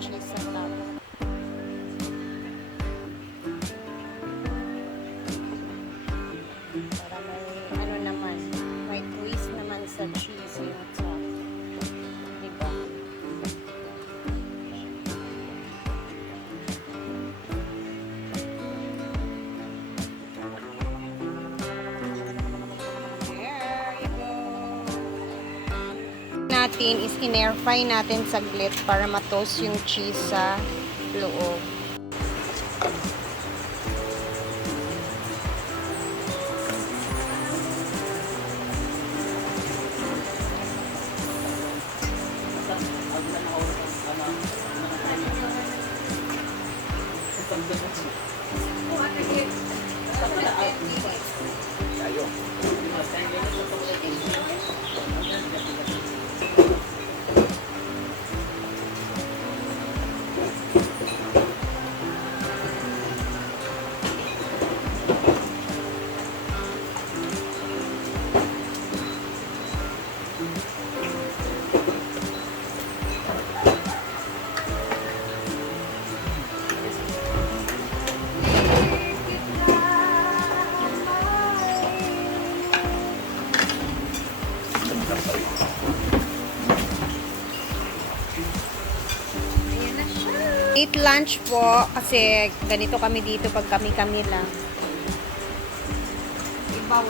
cheese sa top. Para may ano naman, may twist naman sa cheese yung top. Diba? Natin is in-air fry natin saglit para ma-toast yung cheese sa loob. Eat lunch po kasi ganito kami dito pag kami-kami lang. Iba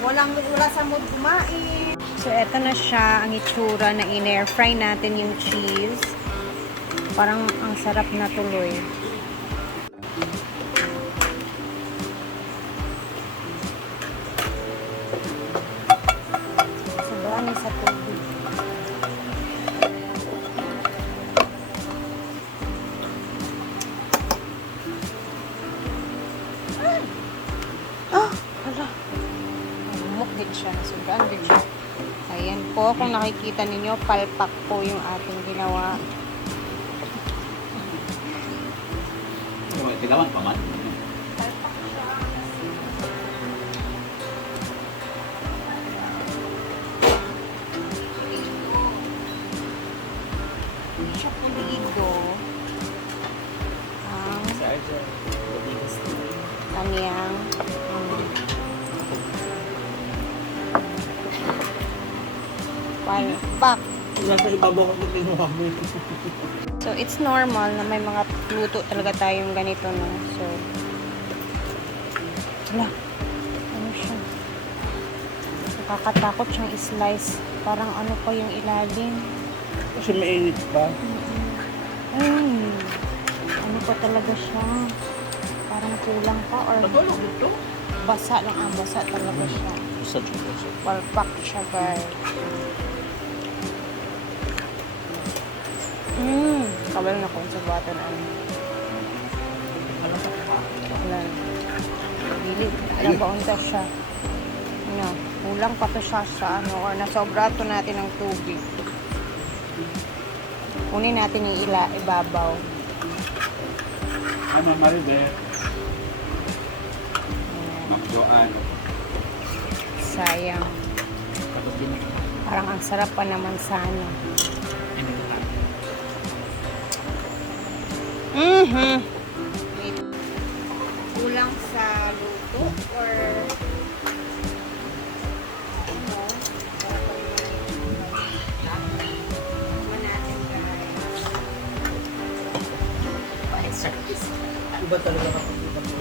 wala sa mood kumain. So eto na siya ang itsura na in-air fry natin yung cheese. Parang ang sarap na tuloy. Sobrang sa tubig. Din siya, sobrang din siya. Ayan po, kung nakikita ninyo, palpak po yung ating ginawa. Kailangan pa man. Palpak siya. Hindi siya pulido. Ang kanyang palpak. So, it's normal na may mga luto talaga tayong ganito, no? So, wala. Ano siya? Nakakatakot siyang i-slice. Parang ano pa yung ilalim. Kasi mainit pa. Ay, ano pa talaga siya? Parang kulang pa or basa lang. Basa talaga siya. Palpak siya, guys. Kabal na kung sa bata na ano. Wala. Dili. Nabaon ta siya. Ano, kulang pa to siya sa ano or nasobra to natin ng tubig. Kunin natin yung ibabaw. Ano, Maribel? Magdoan. Sayang. Parang ang sarap pa naman sana. Kulang sa luto or ano, para natin guys. Iba talaga kapag iba po.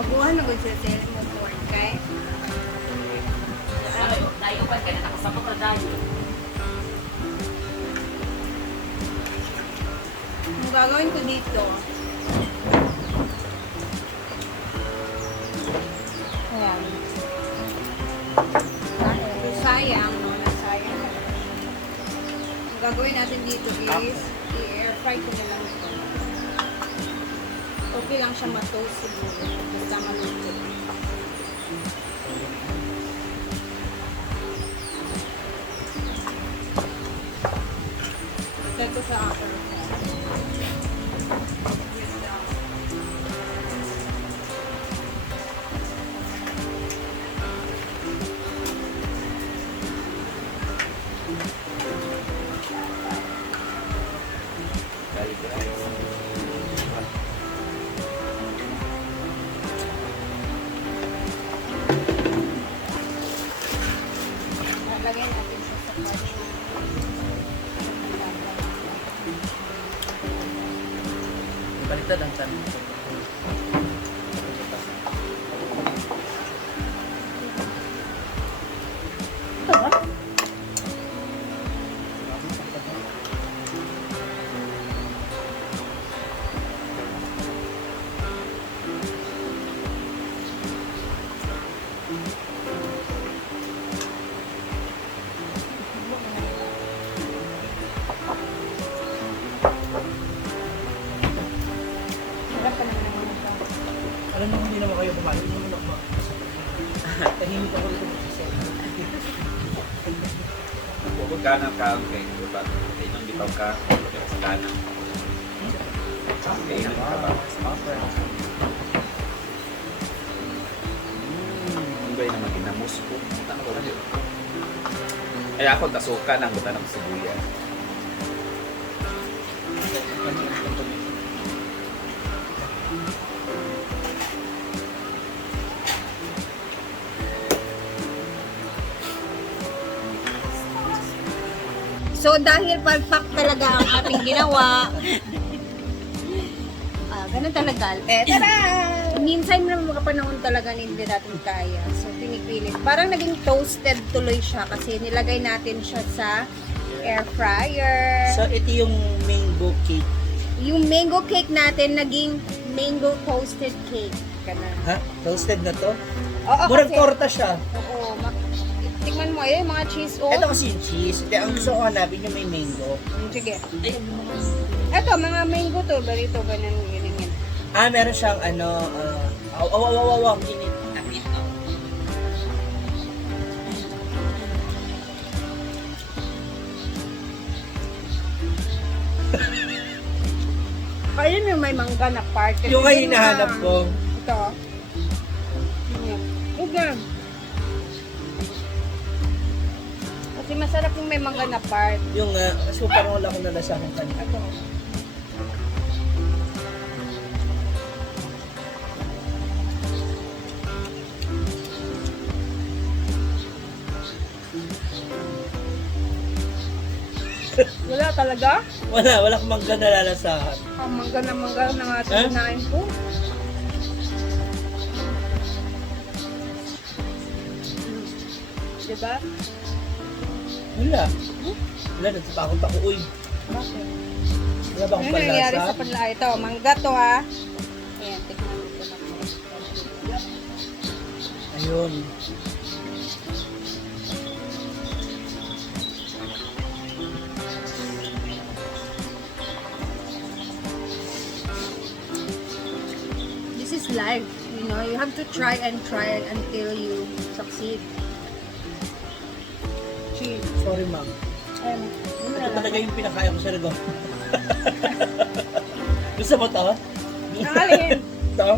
Mabuhan na gud sa sale mo pork kay. Dayo pa kaya nakasabot na dayo. Ang gagawin ko dito. Ayan. Sayang, no? Nasayang. Ang gagawin natin dito is i-air fry ko na lang ito. Okay lang siya ma-toast siguro. Basta maluto. sa akin. Lagyan natin siya sa parchment. Baliktad ang tanong. Harap pa naman naman ito. Alam mo, hindi naman kayo kumain. Hindi naman ako tahimik ako dito sa set. Huwag ka ng kaon kay Kubat. Kaya nang bitaw ka, pero sa kanan. Kaya ka ba? Hindi ba yung naman ginamos ko? Tama ko na yun. Ay ako, tasuka ng buta ng sibuyas. So dahil palpak talaga ang ating ginawa, ganun talaga. Tara! Minsan na makapanahon talaga hindi natin kaya. So pinipilit. Parang naging toasted tuloy siya kasi nilagay natin siya sa air fryer. So, ito yung mango cake. Yung mango cake natin naging mango toasted cake. Ganun. Ha? Toasted na to? Oo, Murag kasi, torta siya. oo, tingnan mo yung mga cheese. Oh. Ito kasi yung cheese. Kaya ang gusto ko hanapin yung may mango. Sige. Ito, mga mango to. Barito, ganun, ganun yan. Meron siyang ano, ang init. Ayun yung may mangga na part. Kasi Yung nga yun hinahanap na- ko. Ito. Yan. Okay. Kasi masarap yung may mangga na part. Yung, kasi parang wala akong nalasahan kanina. Ito. Wala talaga? Wala akong mangga nalalasahan. Ang mangga na nga Huh? tinain ko. Diba? Wala. Wala, nagtatakot ako. Uy, Bakit? wala ba akong Ano nangyayari panlasa? sa panla? Ito, mangga to ha. Ayan, tignan mo ito. Ayun. This is life. You know, you have to try until you succeed. Cheese. Sorry, ma'am. Ayan. Yun na Ito lang. talaga yung pinakaya ko sa Rizal. Gusto mo to? Ang alin? Ito?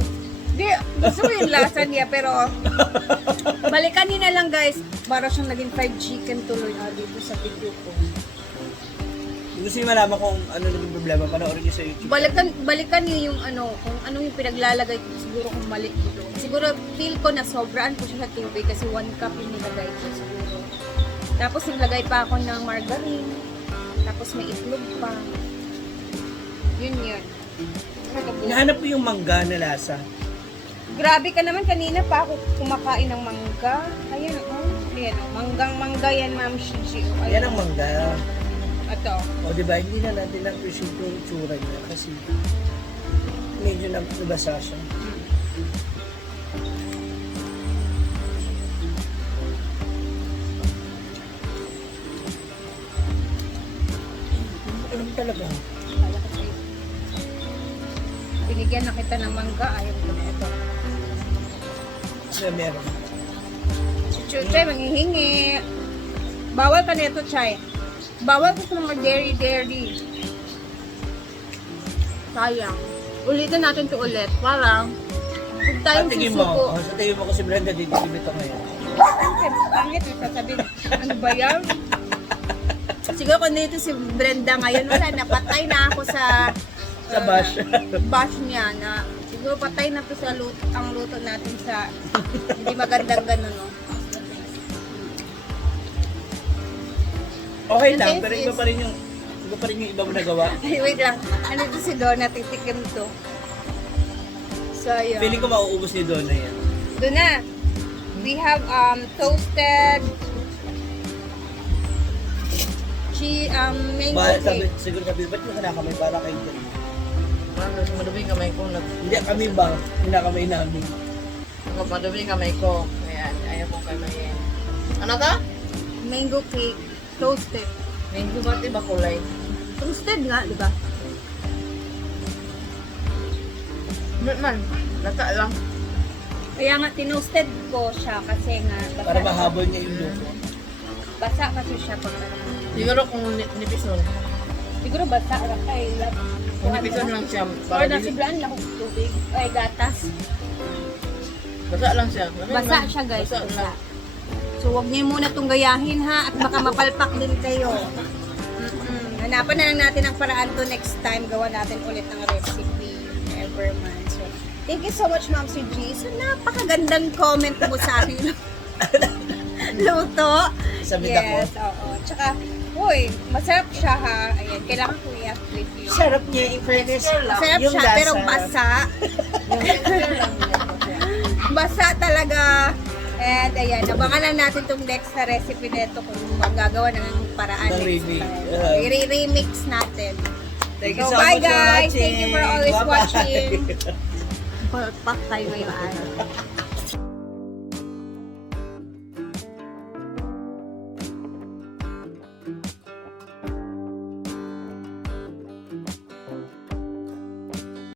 Di, gusto ko yung lasa niya, pero balikan niyo na lang guys. Para siyang naging fried chicken tuloy dito sa video ko. Gusto niyo malaman kung ano naging problema, panoorin niyo sa YouTube. Balikan niyo yung ano, kung ano yung pinaglalagay ko, siguro kung mali dito. Siguro feel ko na sobraan ko siya sa tubig kasi 1 cup yung nilagay ko siguro. Tapos naglagay pa ako ng margarine. Tapos may itlog pa. Yun. Hinahanap ko yung mangga na lasa. Grabe ka naman, kanina pa ako kumakain ng mangga. Ayan, ayan, manggang-mangga yan, Ma'am Shishi. Yan ang mangga. Ito. O diba, hindi na natin na-appreciate yung itsura niya kasi medyo nabasa siya. Alam talaga. Kaya ko sa'yo. Binigyan na kita ng mangga, ayaw ko na ito. Kasi meron. Si Chuchay, manghihingi. Bawal ka na ito, Chay. Bawal ko sa mga dairy. Sayang. Ulitin natin to ulit. Parang, huwag tayong Tingin susuko. mo, sa tingin mo kasi Brenda, dito ngayon. Pangit, may sasabihin, ano ba yan? Siguro kung dito si Brenda ngayon, wala na, patay na ako sa Sa bash. bash niya na siguro patay na to sa ang luto natin sa hindi magandang ganun, no? Okay lang, This pero iba pa rin yung iba mo nagawa. Ay, wait lang. Ano to si Donna, titikim to. So, ayun. Feeling ko mauubos ni Donna yan. Doon na. We have toasted mango cake. Siguro sabi, ba't mo kinakamay para kayo dyan? Ano, madumi kamay ko. Hindi, kami ba? Kinakamay namin. Madumi kamay ko. Ayan, ayaw kong kamayin. Ano ka? Mango cake. Toasted. Mango ba ba kulay? Toasted nga, di ba? Man, lata lang. Kaya nga, tinoasted ko siya kasi nga, Para mahabol niya yung luto. basa kasi siya pag Siguro kung nipis nun. siguro basa lang kay Kung nipis nun lang siya. or Para di, nasiblaan lang ng tubig ay gatas. basa lang siya. Basa siya guys. Basa Basa. lang. So wag niyo muna itong gayahin ha at baka mapalpak din kayo. Hanapan na lang natin ang paraan to next time. Gawa natin ulit ng recipe. Ever man. So, thank you so much Ma'am si G. So napakagandang comment mo sa akin. Luto. Sabi Yes, oo. Tsaka, uy, masarap siya ha. Ayan, kailangan ko i-flip yun. Sarap niya, in fairness. Masarap Yung siya, lasa. pero basa. Basa talaga. And ayan, abangan lang natin itong next na recipe nito kung magagawa ng paraan. Ng next remix. time. I-remix natin. Thank you So, so bye much for guys. watching. Thank you for always Bye-bye. watching. Palpak tayo ngayon.